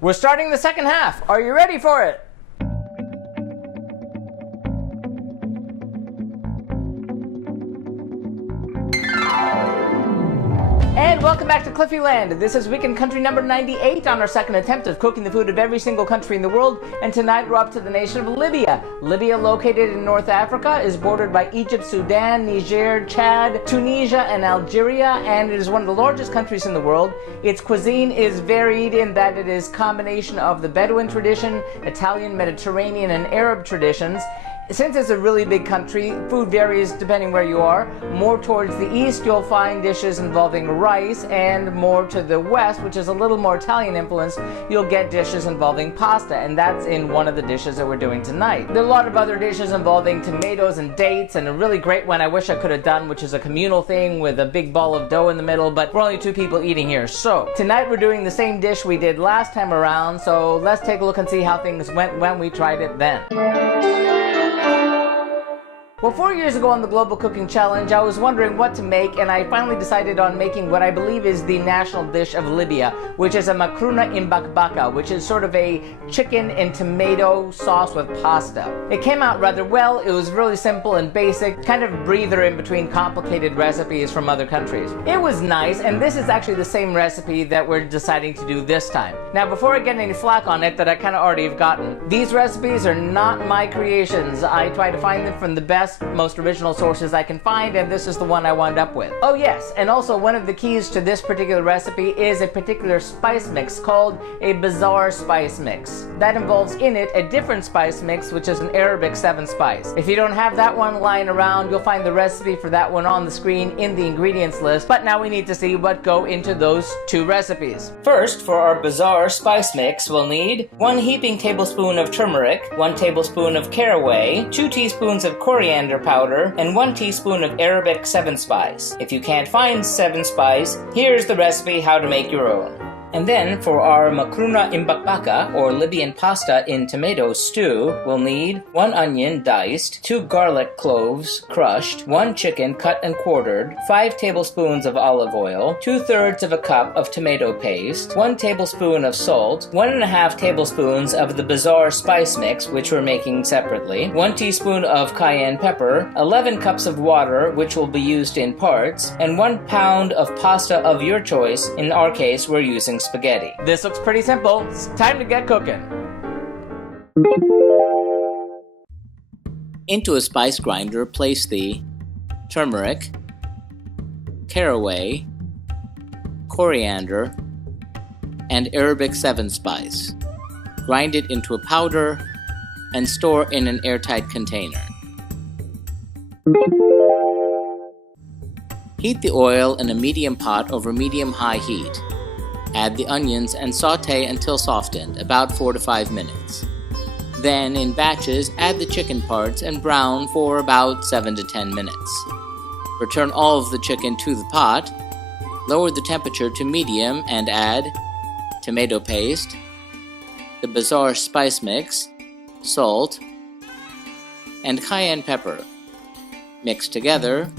We're starting the second half. Are you ready for it? And welcome back to Cliffieland. This is weekend country number 98 on our second attempt of cooking the food of every single country in the world. And tonight we're up to the nation of Libya. Libya, located in North Africa, is bordered by Egypt, Sudan, Niger, Chad, Tunisia, and Algeria, and it is one of the largest countries in the world. Its cuisine is varied in that it is a combination of the Bedouin tradition, Italian, Mediterranean, and Arab traditions. Since it's a really big country, food varies depending where you are. More towards the east, you'll find dishes involving rice, and more to the west, which is a little more Italian influenced, you'll get dishes involving pasta, and that's in one of the dishes that we're doing tonight. There are a lot of other dishes involving tomatoes and dates, and a really great one I wish I could have done, which is a communal thing with a big ball of dough in the middle, but we're only 2 people eating here. So, tonight we're doing the same dish we did last time around, so let's take a look and see how things went when we tried it then. Well, 4 years ago on the Global Cooking Challenge, I was wondering what to make, and I finally decided on making what I believe is the national dish of Libya, which is a Macroona Imbakbaka, which is sort of a chicken and tomato sauce with pasta. It came out rather well. It was really simple and basic, kind of a breather in between complicated recipes from other countries. It was nice, and this is actually the same recipe that we're deciding to do this time. Now, before I get any flack on it that I kind of already have gotten, these recipes are not my creations. I try to find them from the best, most original sources I can find, and this is the one I wound up with. Oh yes, and also one of the keys to this particular recipe is a particular spice mix called a Bzaar spice mix. That involves in it a different spice mix, which is an Arabic 7 spice. If you don't have that one lying around, you'll find the recipe for that one on the screen in the ingredients list, but now we need to see what go into those 2 recipes. First, for our Bzaar spice mix, we'll need 1 heaping tablespoon of turmeric, 1 tablespoon of caraway, 2 teaspoons of coriander powder, and 1 teaspoon of Arabic 7 spice. If you can't find 7 spice, here's the recipe how to make your own. And then, for our Macroona Imbakbaka, or Libyan pasta in tomato stew, we'll need 1 onion diced, 2 garlic cloves crushed, 1 chicken cut and quartered, 5 tablespoons of olive oil, 2/3 of a cup of tomato paste, 1 tablespoon of salt, 1.5 tablespoons of the Bzaar spice mix, which we're making separately, 1 teaspoon of cayenne pepper, 11 cups of water, which will be used in parts, and 1 pound of pasta of your choice. In our case, we're using spaghetti. This looks pretty simple. It's time to get cooking. Into a spice grinder, place the turmeric, caraway, coriander, and Arabic 7 spice. Grind it into a powder and store in an airtight container. Heat the oil in a medium pot over medium-high heat. Add the onions and sauté until softened, about 4 to 5 minutes. Then, in batches, add the chicken parts and brown for about 7 to 10 minutes. Return all of the chicken to the pot, lower the temperature to medium and add tomato paste, the Bzaar spice mix, salt, and cayenne pepper. Mix together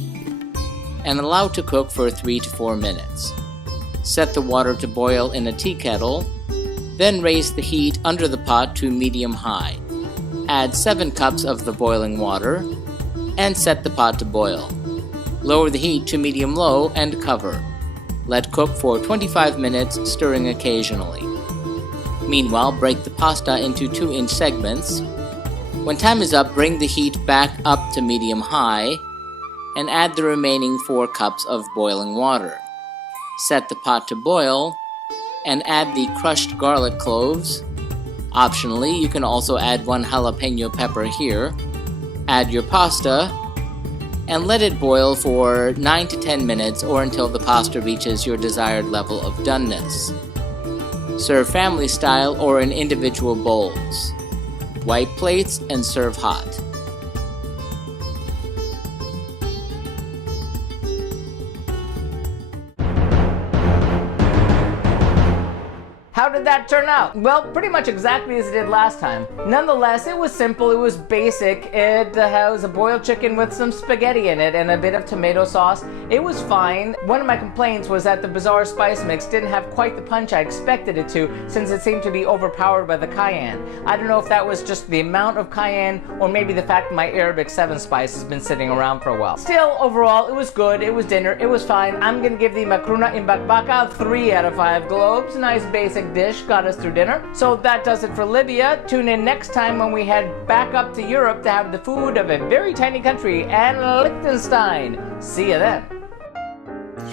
and allow to cook for 3 to 4 minutes. Set the water to boil in a tea kettle, then raise the heat under the pot to medium-high. Add 7 cups of the boiling water and set the pot to boil. Lower the heat to medium-low and cover. Let cook for 25 minutes, stirring occasionally. Meanwhile, break the pasta into 2-inch segments. When time is up, bring the heat back up to medium-high and add the remaining 4 cups of boiling water. Set the pot to boil and add the crushed garlic cloves. Optionally, you can also add 1 jalapeno pepper here. Add your pasta and let it boil for 9 to 10 minutes or until the pasta reaches your desired level of doneness. Serve family style or in individual bowls. Wipe plates and serve hot. How did that that turn out? Well, pretty much exactly as it did last time. Nonetheless, it was simple, it was basic. It was a boiled chicken with some spaghetti in it and a bit of tomato sauce. It was fine. One of my complaints was that the Bzaar spice mix didn't have quite the punch I expected it to, since it seemed to be overpowered by the cayenne. I don't know if that was just the amount of cayenne or maybe the fact that my Arabic 7 spice has been sitting around for a while. Still, overall, it was good, it was dinner, it was fine. I'm gonna give the Macroona Imbakbaka 3 out of 5 globes. Nice basic dish, got us through dinner. So that does it for Libya. Tune in next time when we head back up to Europe to have the food of a very tiny country, and Liechtenstein. See you then.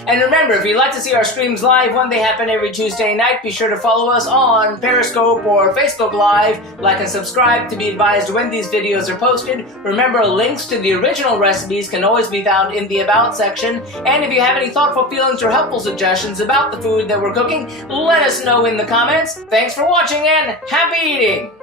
And remember, if you'd like to see our streams live when they happen every Tuesday night, be sure to follow us on Periscope or Facebook Live. Like and subscribe to be advised when these videos are posted. Remember, links to the original recipes can always be found in the About section. And if you have any thoughtful feelings or helpful suggestions about the food that we're cooking, let us know in the comments. Thanks for watching and happy eating!